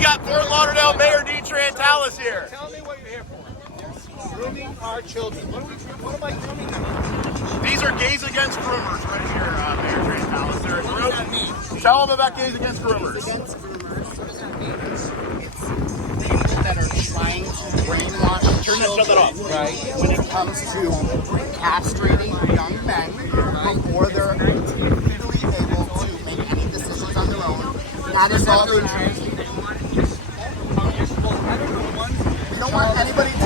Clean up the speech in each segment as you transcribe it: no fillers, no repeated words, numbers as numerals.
We got Fort Lauderdale Mayor D. Trantalis here. Tell me what you're here for. Grooming our children. What am I grooming them? These are Gays Against Groomers right here, Mayor Trantalis. They're a group. What does that mean? Tell them about Gays Against Groomers. Gays Against Groomers. What does that mean? It's things that are trying to brainwash children, right? When it comes to castrating young men before they're legally able to make any decisions on their own. That is all they're trying to do. You don't want anybody to.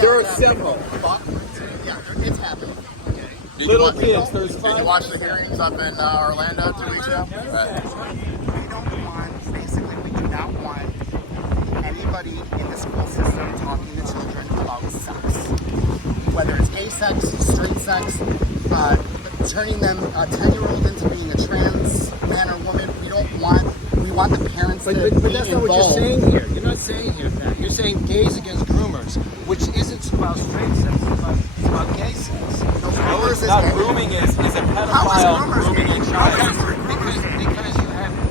There are several. Yeah, it's happening. Little kids. There's Did 5. you watch the hearings up in Orlando 2 weeks ago? We don't want, basically, we do not want anybody in the school system talking to children about sex. Whether it's gay sex, straight sex, turning them, a 10-year-old into being a trans man or woman. We want the parents to be involved. But that's not what you're saying here. You're not saying here that. You're saying gays against groomers, which isn't about straight sex, it's about gay sex. Grooming is a pedophile grooming a child.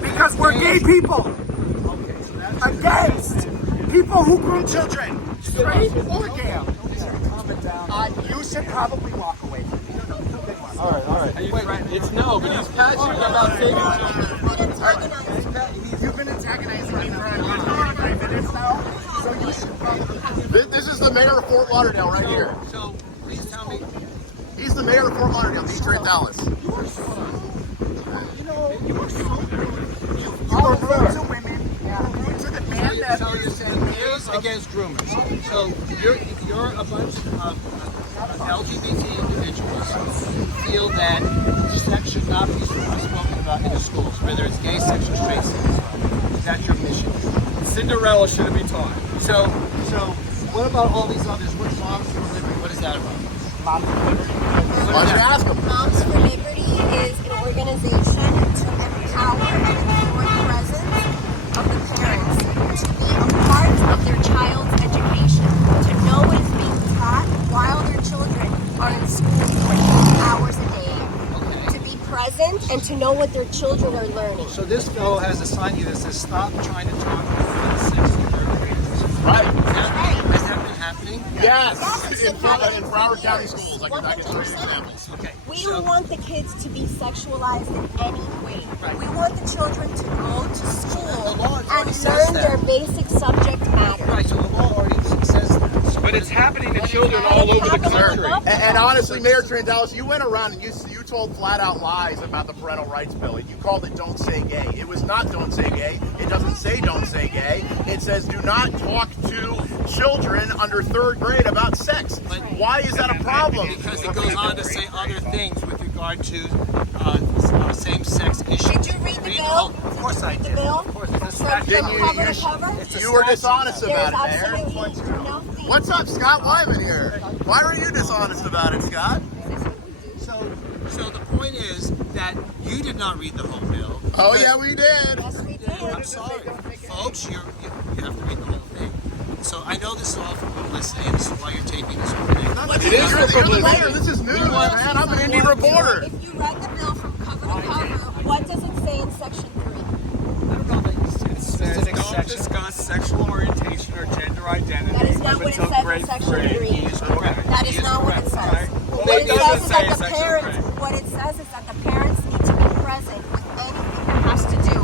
Because we're gay people. Against people who groom children, straight or gay. You should probably walk away from me. All right. It's no, but he's passionate about saving children. You've been antagonizing me for 3 minutes now, so you should probably. This is the mayor of Fort Lauderdale right here. So, please tell me. He's the mayor of Fort Lauderdale, D. Trantalis. You are so rude. You are rude to women. You're rude to the man that You're saying gays against groomers. So you're a bunch of LGBT individuals who feel that sex should not be spoken about in the schools, whether it's gay sex or straight sex. That's your mission. Cinderella shouldn't be taught. So what about all these others? What's Moms for Liberty? What is that about? Moms for Liberty. Why don't you ask him? Moms for Liberty is an organization to empower and ensure the presence of the parents to be a part of their child's education, to know what is being taught while their children are in school for 8 hours a day, to be present and to know what their children are learning. So this bill has a sign here that says stop trying to talk about sex in third graders. Right. Has that been happening? Yes. In Broward County schools, I can show you examples. Okay. We don't want the kids to be sexualized in any way. We want the children to go to school and learn their basic subject matter. Right, so the law already says that. But it's happening to children all over the country. And honestly, Mayor Trantalis, you went around and you told flat out lies about the parental rights bill. You called it "Don't Say Gay." It was not "Don't Say Gay." It doesn't say "Don't Say Gay." It says "Do not talk to children under 3rd grade about sex." Why is that a problem? Because it goes on to say other things with regard to same-sex issues. Did you read the bill? Of course I did. The bill? Of course, it's a From statute. cover to cover? You were dishonest There's about it, Mayor. absolutely nothing. What's up, Scott Wyman here? Why were you dishonest about it, Scott? So the point is that you did not read the whole bill. Oh yeah, we did. Yes, we did. I'm sorry, folks. You have to read the whole thing. So I know this is all for publicity, and this is why you're taking this whole thing. You're the mayor. This is news, man. I'm an indie reporter. If you read the bill from cover to cover, what does it say in section 3? I don't know that it says Don't discuss sexual orientation or gender identity That is not what it until says in grade section 3. 3. He is correct. That is He not what it correct. says. Well, What it it doesn't says is say that the section parents, 3. what it says is that the parents need to be present with anything that has to do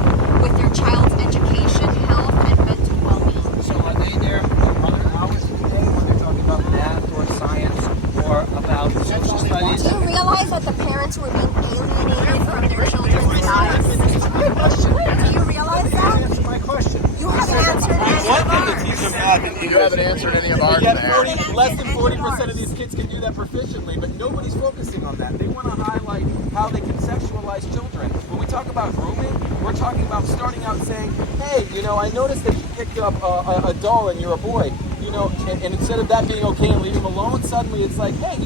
with their child's education, health, and mental well-being. So are they there other hours of the day when they're talking about math or science or about social studies? Do you realize that the parents were being alienated from their children's lives? Do you realize that? That's my question. You haven't answered any Want of them to ours. teach them math and You haven't answered any of ours, Yet Mayor. less than 40% of these kids can do that proficiently, but nobody's focusing on that. They want to highlight how they can sexualize children. When we talk about grooming, we're talking about starting out saying, hey, I noticed that you picked up a doll and you're a boy. And instead of that being okay and leave him alone, suddenly it's like, hey,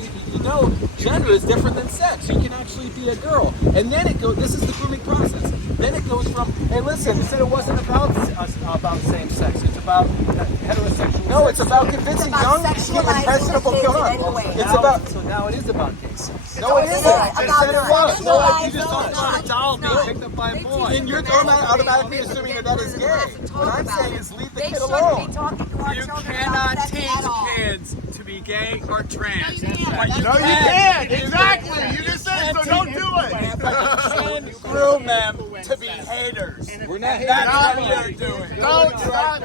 gender is different than sex. You can actually be a girl. And then it goes, this is the grooming process. Then it goes from, hey, listen, you said it wasn't about same sex. It's about heterosexual. No, it's about convincing young, sexualizing impressionable the kids in girls. any way. It's about, so now it is about gay sex. No, it isn't. I About said it was. No, sexualized you just talked about a doll being picked up by a boy. And you're automatically assuming that is gay. What I'm saying is leave the kid alone. You cannot teach kids to be gay or trans. No, you can't. Exactly. You just said so. Don't do it. And groom them to be haters. We're not That's hating. what you're doing. Don't stop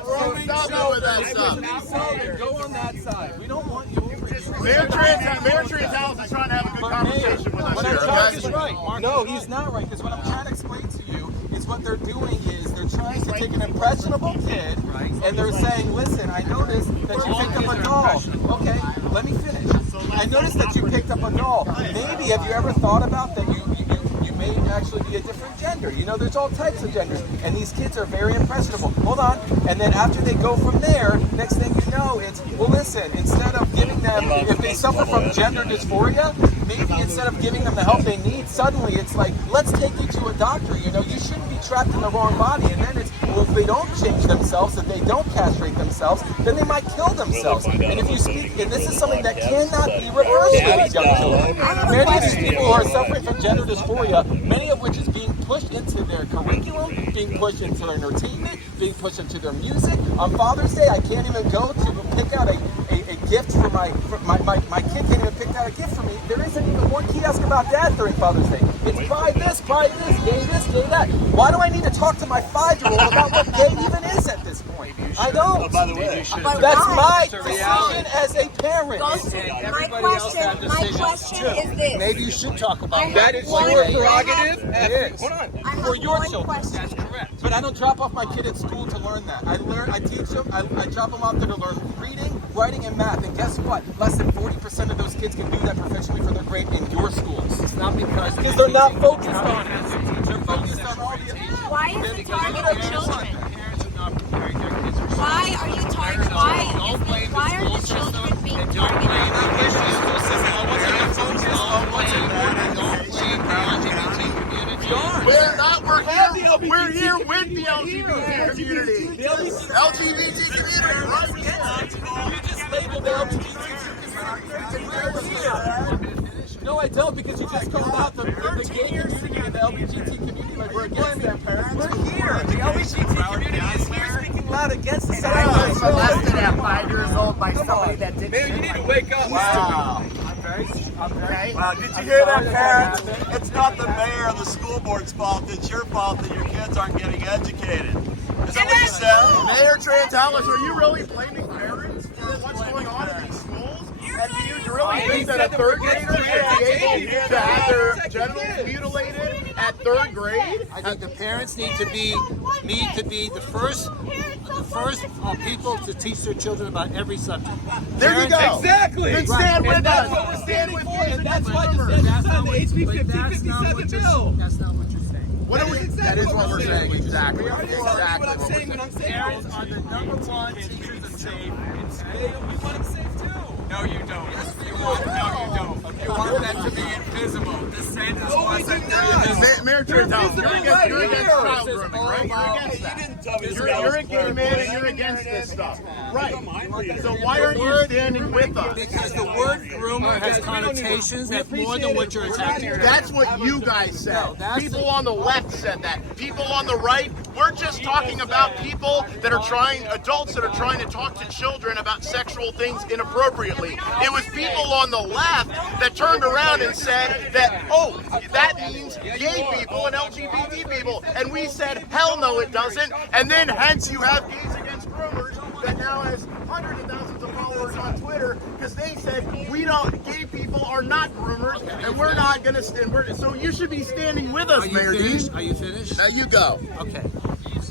with that stuff. Go on that side. We don't want you over here. Mayor Trantalis is trying to have a good conversation with us What here. I'm trying Okay? is right. No, he's not right. Because what I'm trying to explain to you is what they're doing is they're trying to take an impressionable kid and they're saying, listen, I noticed that you picked up a doll. Okay, let me finish. I noticed that you picked up a doll. Maybe have you ever thought about that you may actually be a different gender? You know, there's all types of genders. And these kids are very impressionable. Hold on. And then after they go from there, next thing you know, it's, well, listen, instead of giving them, if they suffer from gender dysphoria, maybe instead of giving them the help they need, suddenly it's like, let's take you to a doctor. You know, you shouldn't be trapped in the wrong body. And then it's, well, if they don't change themselves, if they don't castrate themselves, then they might kill themselves. And if you speak, and this is something that cannot be reversed with these young children. Many of these people who are suffering from gender dysphoria, many of which is being pushed into their curriculum, being pushed into their entertainment, being pushed into their music. On Father's Day, I can't even go to pick out a gift for my kid can't even pick out a gift for me. There isn't even one kiosk about Dad during Father's Day. It's buy this, gay that. Why do I need to talk to my 5-year-old about what gay even is at this point? I don't. Oh, by the way, That's my decision as a parent. My question is this. Maybe you should talk about That is One- your I prerogative. have- It is. Hold on. I have For your one children. question. That's correct. But I don't drop off my kid at school to learn that. I teach them. I drop them out there to learn reading, writing, and math. And guess what? Less than 40% of those kids can do that professionally for their grade in your schools. It's not because They're not focused on it. They're focused on all the. Why is it targeted children? parents are not preparing their kids for Why are you targeting? Why are the children being targeted? We're not. We're here with the LGBT community. LGBT community, right? You just labeled the LGBT community. No, I don't, because you just called out the gay community and the LGBT community like we're against them. We're here. The LGBT community is here speaking loud against us. I was molested at 5 years old by somebody that didn't. Man, you need to wake up. Wow. Wow, did you hear that, parents? It's not the mayor or the school board's fault. It's your fault that your kids aren't getting educated. Is that what you said? Mayor Trantalis, are you really blaming parents for what's going on in these schools? And do you really think that a third grader should be able to have their genitals mutilated at third grade? I think the parents need to be the first people to teach their children about every subject. There you go. Exactly. Then stand with And that's us. what we're standing with for, kids and that's why groomers. the HB But 5057 bill. That's not what you're saying. What are we? That is what we're saying. Exactly. Exactly What I'm what we're saying, saying. when I'm saying Parents are the number one teachers of safe in school. we want them safe too. No, you don't. You want them to be invisible. This sentence wasn't Mayor Trantalis, you're against child grooming, right? You're against that. You're a gay man and you're against this stuff. Right. So why aren't you standing with us? Because the word groomer has connotations that's more than what you're attacking. That's what you guys said. People on the left said that. People on the right, we're just talking about people that are adults that are trying to talk to children about sexual things inappropriately. It was people on the left that turned around and said that, oh, that means gay people and LGBT people. And we said, hell no, it doesn't. And then hence you have Gays Against Groomers that now has hundreds of thousands of followers on Twitter because they said gay people are not groomers and we're not going to stand. So you should be standing with us, Mayor Dean. Are you finished? Now you go. Okay.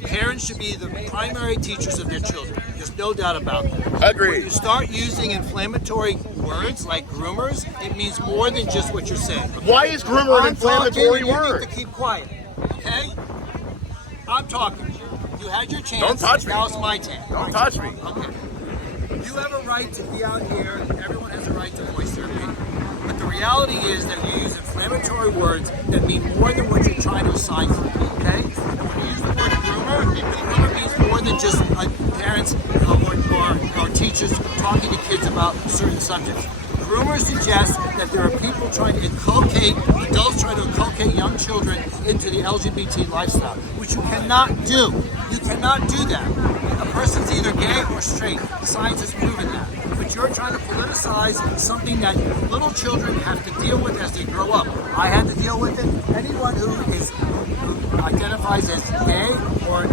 Parents should be the primary teachers of their children. There's no doubt about that. Agreed. When you start using inflammatory words like groomers, it means more than just what you're saying. Why is groomer an inflammatory You word? need to keep quiet, okay? I'm talking. You had your chance. Don't touch me. Now it's my turn. Don't touch me. Okay. You have a right to be out here. Everyone has a right to voice their opinion. But the reality is that you use inflammatory words that mean more than what you're trying to assign to people, okay? And when you use the word groomer means more than than just parents or teachers talking to kids about certain subjects. Groomers suggest that there are people trying to adults trying to inculcate young children into the LGBT lifestyle, which you cannot do. You cannot do that. A person's either gay or straight. Science has proven that. But you're trying to politicize something that little children have to deal with as they grow up. I had to deal with it. Anyone who identifies as gay or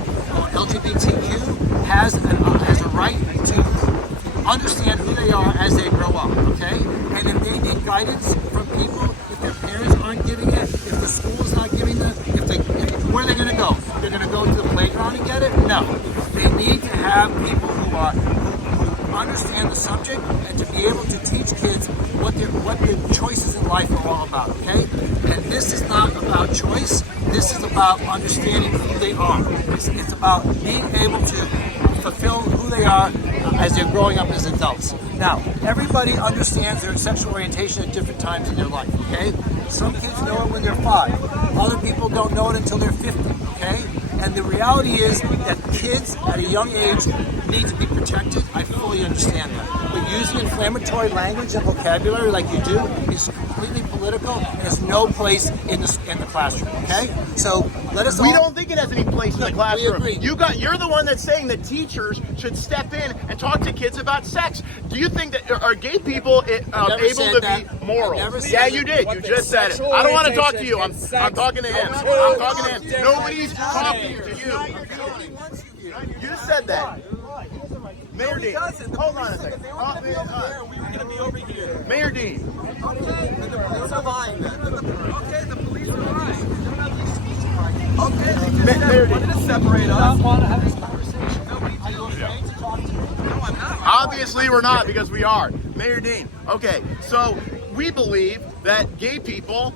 LGBTQ has a right to understand who they are as they grow up, okay? And if they need guidance from people, if their parents aren't giving it, if the school is not giving them, where are they going to go? They're going to go to the playground and get it? No. They need to have people who understand the subject and to be able to teach kids what the choices in life are all about, okay? And this is not about choice. This is about understanding who they are. It's about being able to fulfill who they are as they're growing up as adults. Now, everybody understands their sexual orientation at different times in their life, okay? Some kids know it when they're 5. Other people don't know it until they're 50, okay? And the reality is that kids at a young age need to be protected. I fully understand that. But using inflammatory language and vocabulary like you do is completely political and has no place in the classroom, okay? So let us all... We don't think it has any place in the classroom. We agree. You're the one that's saying that teachers should step in and talk to kids about sex. Do you think that are gay people able to be moral? Yeah, you did. You just said it. I don't want to talk to you. I'm talking to him. I'm talking to him. Nobody's talking to you. You said that. Mayor Dean, hold on a second. We were going to be over here. Mayor Dean. The police are lying then. Okay, the police are lying. Okay, Mayor wanted Dean. to separate us. want to have this conversation. Are you afraid to talk to me? No, I'm not. Obviously, we're not, because we are. Mayor Dean. Okay, so we believe that gay people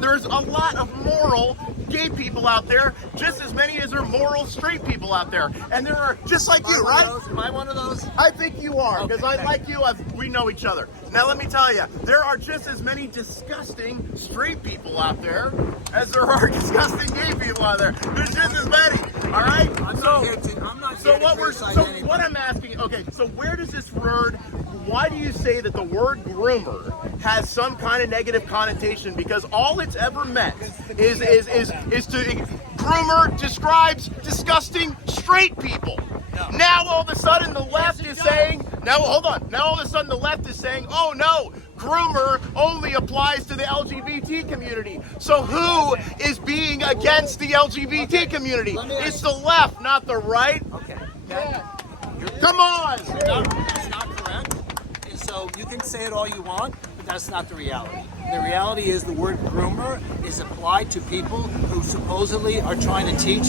there's a lot of moral gay people out there, just as many as there are moral straight people out there. And there are, just like you, right? Am I one of those? I think you are, because I like you, we know each other. Now let me tell you, there are just as many disgusting straight people out there as there are disgusting gay people out there. There's just as many, all right? What I'm asking, okay, so where does this word, why do you say that the word groomer has some kind of negative connotation? Because all it's ever meant is to, groomer describes disgusting straight people. Now all of a sudden the left is saying, now hold on, now all of a sudden the left is saying, oh no, groomer only applies to the LGBT community. So who is being against the LGBT community? It's the left, not the right. Okay. Come on! That's not correct. And so you can say it all you want, but that's not the reality. The reality is the word groomer is applied to people who supposedly are trying to teach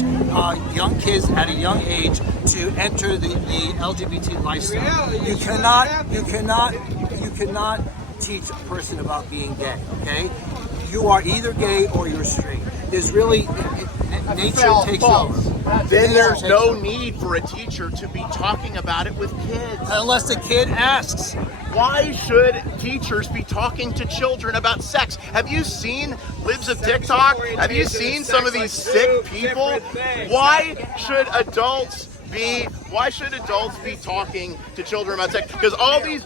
young kids at a young age to enter the LGBT lifestyle. You cannot teach a person about being gay, okay? You are either gay or you're straight. There's really, nature takes over. Then there's no need for a teacher to be talking about it with kids. Unless the kid asks. Why should teachers be talking to children about sex? Have you seen Libs of TikTok? Have you seen some of these sick people? Why should adults be talking to children about sex? Because all these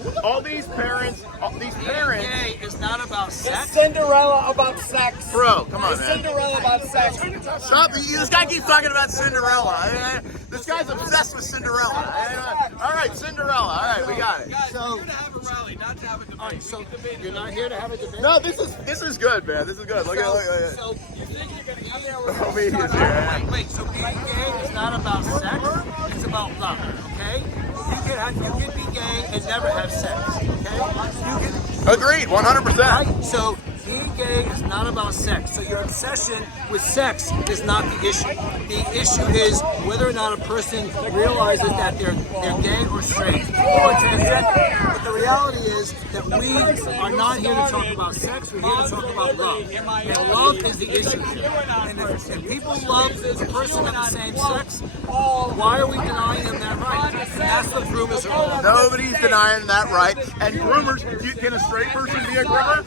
parents, Gay is not about sex. Cinderella about sex. bro, come on, man. Cinderella about sex. Stop! This guy keeps talking about Cinderella. This guy's obsessed with Cinderella. All right, Cinderella. All right, we got it. So, We're here to have a rally, not to have a debate. all right, so you're not here to have a debate? No, this is good, man. This is good. Look at So You think you're going to get there? Homie is here. wait, so being gay is not about sex, it's about love, okay? You can be gay and never have sex, okay? Agreed, 100%. Right? So being gay is not about sex. So your obsession with sex is not the issue. The issue is whether or not a person realizes that they're gay or straight or transgender. But the reality is that we are not here to talk about sex. We're here to talk about love. And love is the issue here. And if people love a person of the same sex, why are we denying them that right? That's what groomers are all about. Nobody's denying that right. And groomers, can a straight person be a groomer?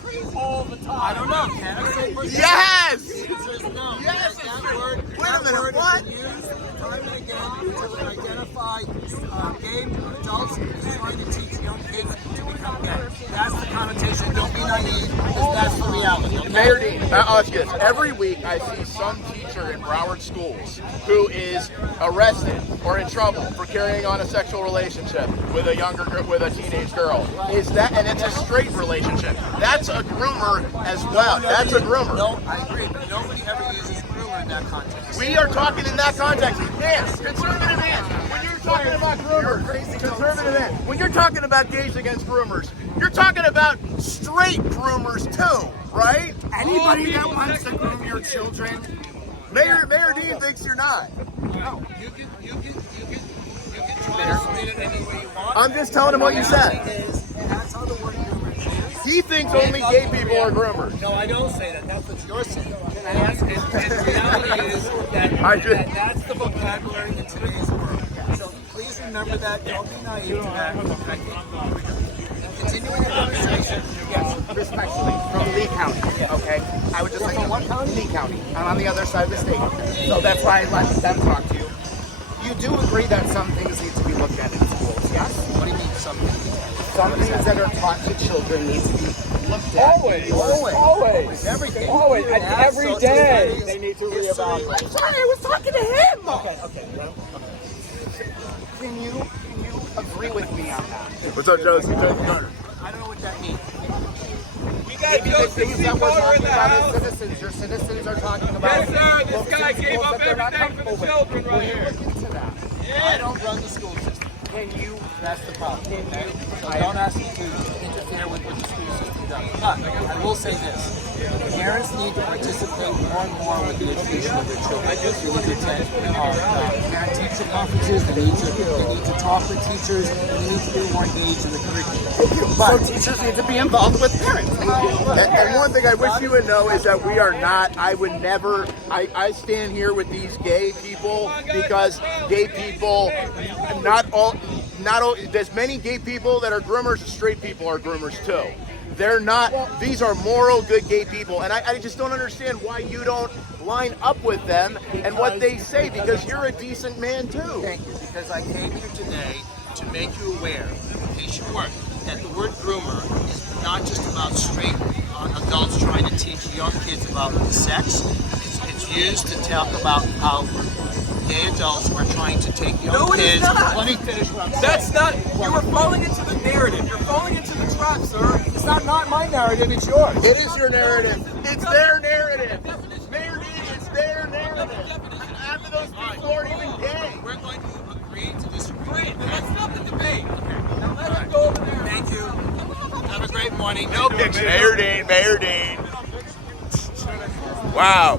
I don't know. Can a straight person? Yes! The answer is no. Yes, That word, Wait a minute, word what? is used time and again to identify gay adults is trying to teach young kids to become gay. That's the connotation. Don't be naive, because that's the reality. Okay? Mayor Dean, I'll ask you this. Every week I see some teacher in Broward schools who is arrested or in trouble for carrying on a sexual relationship with a teenage girl. Is that, and it's a straight relationship. That's a groomer as well. That's a groomer. No, I agree, but nobody ever uses groomer in that context. We are talking in that context. Yes, conservative man. When you're talking about groomers, conservative man. When you're talking about gays against groomers, you're talking about straight groomers too, right? Anybody that wants to groom your children, Mayor Dean thinks you're not. No, you can try to spin it any way you want. I'm just telling him what you said. That's how the word groomer is. He thinks only gay people are groomers. No, I don't say that. That's what you're saying. And the reality is that that's the vocabulary in today's world. So please remember that. Don't be naive to that. Continuing the conversation. yes, respectfully, from Lee County, okay? I would just like to, what county? Lee County. I'm on the other side of the state. So that's why I let them talk to you. You do agree that some things need to be looked at in schools, yes? What do you mean something? Some things that are taught to children need to be looked at. Always. Everything. Always. And That's every so day today's they need to history. reevaluate. I'm sorry, I was talking to him! Okay. Can you agree with me on that? What's up, Josie? I don't know what that means. We got Maybe the things that we're talking about as citizens, your citizens are talking about. Yes, sir. This books guy in gave schools up that they're not everything for the comfortable with. children Will right you here. look into that? I don't run the school system. Can you? That's the problem. Okay? So don't ask me to interfere with what the school system does. But I will say this. Parents need to participate more and more with the education of their children. They need to attend parent-teacher conferences. They need to talk with teachers. They need to be more engaged in the curriculum. So teachers need to be involved with parents. And one thing I wish you would know is that we are not, I would never, I stand here with these gay people because gay people, not all, there's many gay people that are groomers, straight people are groomers too. They're not, these are moral, good gay people. And I just don't understand why you don't line up with them and what they say, because you're a decent man too. Thank you, because I came here today to make you aware, in case you weren't, that the word groomer is not just about straight adults trying to teach young kids about sex. It's used to talk about how gay adults are trying to take young kids. Let me finish what I'm saying. That's not. You are falling into the narrative. You're falling into the trap, sir. It's not my narrative, it's yours. It is your narrative. It's their narrative. Mayor Dean, it's their narrative. Half of those people aren't even gay. We're going to agree to disagree. That's not the debate. Now let him go over there. Thank you. Have a great morning. No picture. Mayor Dean. Wow.